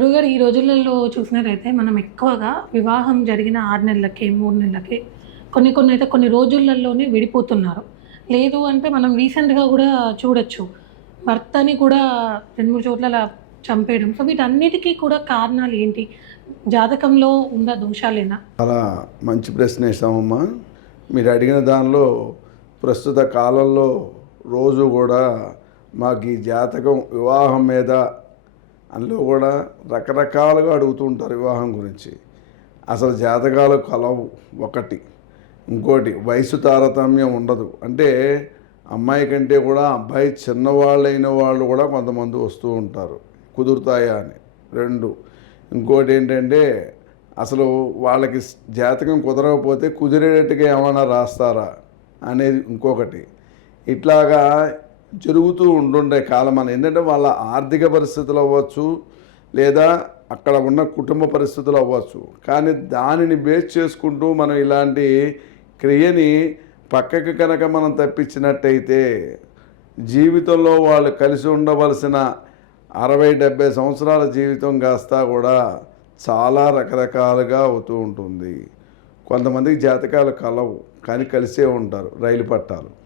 గురువుగారు ఈ రోజులలో చూసినట్టయితే మనం ఎక్కువగా వివాహం జరిగిన 6 నెలలకి, 3 నెలలకి కొన్ని అయితే కొన్ని రోజులలోనే విడిపోతున్నారు. లేదు అంటే మనం రీసెంట్‌గా గూడా చూడొచ్చు. భర్తని కూడా 2, 3 చోట్ల అలా చంపేయడం. సో, వీటన్నిటికి కూడా కారణాలేంటి? జాతకంలో ఉన్న దోషాలేనా? చాలా మంచి ప్రశ్న వేసామమ్మా. మీరు అడిగిన దానిలో ప్రస్తుత కాలంలో రోజు కూడా మాకు ఈ జాతకం వివాహం మీద అందులో కూడా రకరకాలుగా అడుగుతుంటారు వివాహం గురించి. అసలు జాతకాలు కలవు ఒకటి. ఇంకోటి వయసు తారతమ్యం ఉండదు. అంటే అమ్మాయి కంటే కూడా అబ్బాయి చిన్నవాళ్ళైన వాళ్ళు కూడా కొంతమంది వస్తూ ఉంటారు, కుదురుతాయా అని. 2, ఇంకోటి ఏంటంటే అసలు వాళ్ళకి జాతకం కుదరకపోతే కుదిరేటట్టుగా ఏమైనా రాస్తారా అనేది ఇంకొకటి. ఇట్లాగా జరుగుతూ ఉంటుండే కాలం అని. ఏంటంటే వాళ్ళ ఆర్థిక పరిస్థితులు అవ్వచ్చు, లేదా అక్కడ ఉన్న కుటుంబ పరిస్థితులు అవ్వచ్చు. కానీ దానిని బేస్ చేసుకుంటూ మనం ఇలాంటి క్రియని పక్కకి కనుక మనం తప్పించినట్టయితే జీవితంలో వాళ్ళు కలిసి ఉండవలసిన 60-70 సంవత్సరాల జీవితం కాస్తా కూడా చాలా రకరకాలుగా అవుతూ ఉంటుంది. కొంతమందికి జాతకాలు కలవు కానీ కలిసే ఉంటారు, రైలు పట్టాలు.